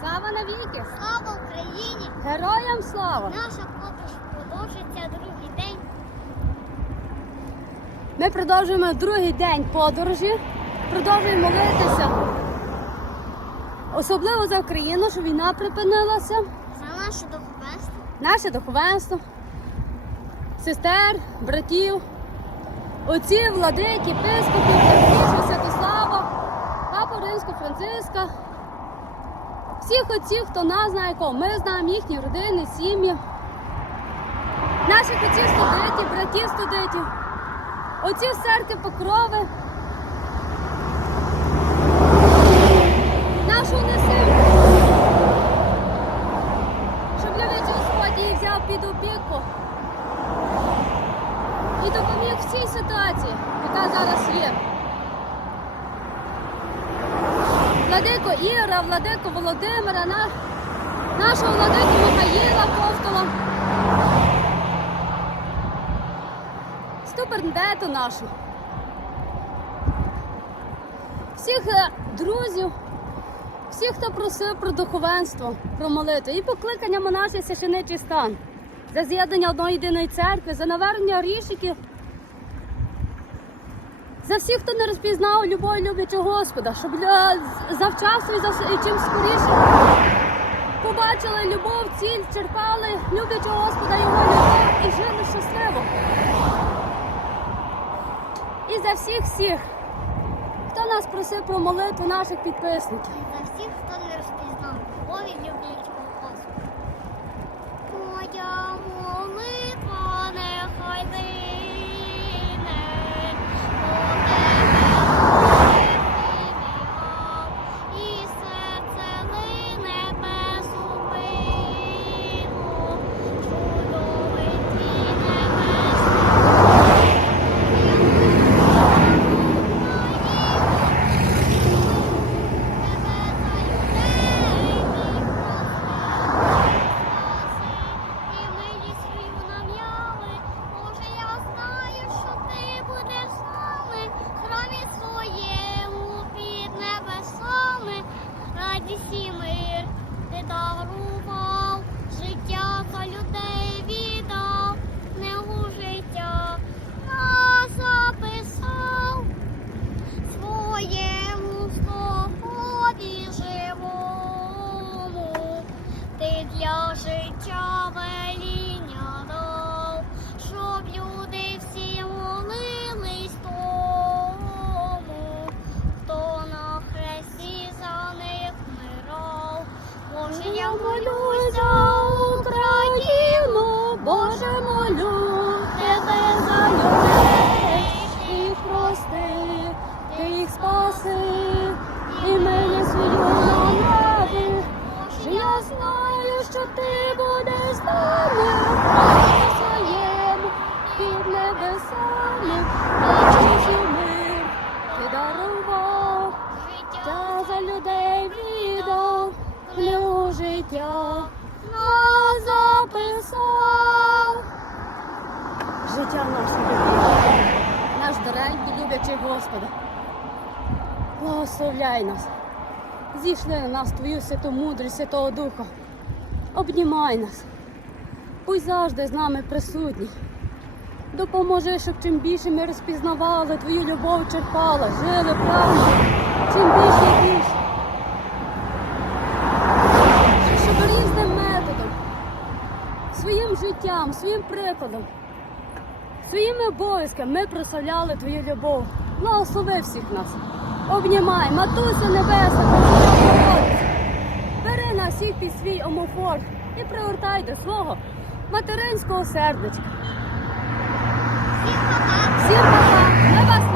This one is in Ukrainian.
Слава навіки! Слава Україні! Героям слава! Наша подорож продовжиться другий день. Ми продовжуємо другий день подорожі, продовжуємо молитися. Особливо за Україну, що війна припинилася, За наше духовенство. наше духовенство, сестер, братів, отців, владики, пископів, Святослава, папу Римську Франциска, всіх отців, хто нас знає, кого. Ми знаємо, їхні родини, сім'ї, наших отців студентів, братів студентів, отців церкви Покрови, нашу несиму, щоб любить Господь їх взяв під опіку. І допоміг в цій ситуації, яка зараз є. Владико Іра, владико Володимира, на, нашого владику Михаїла Ковтова, Ступернбету нашу. Всіх е, друзів, всіх, хто просив про духовенство, про молитву. І покликання монашів священичий стан за з'єднання одної єдиної церкви, за навернення рішиків, за всіх, хто не розпізнав любов люблячого Господа, щоб завчасно і, за, і чим скоріше побачили любов, ціль, черпали люблячого Господа його любов і жили щасливо. І за всіх всіх, хто нас просив про молитву наших підписників. І мир ти дарував, що ти будеш з нами, в своєму під небесами, і мир ти дарував, та за людей віддав, життя записав. Життя наше наш дорогий люблячий Господа. Благословляй нас. Зійшли на нас Твою святу мудрість Святого Духа. Обнімай нас. Будь завжди з нами присутній. Допоможи, щоб чим більше ми розпізнавали Твою любов черпали, жили правильно, чим більше і більше. Щоб різним методом, своїм життям, своїм прикладом, своїми обов'язками ми прославляли Твою любов. Благослови всіх нас. Обнімай, матуся небесна, Богородиця. Нас під свій омофор і привертай до свого материнського сердечка. Всім пока! Всім пока!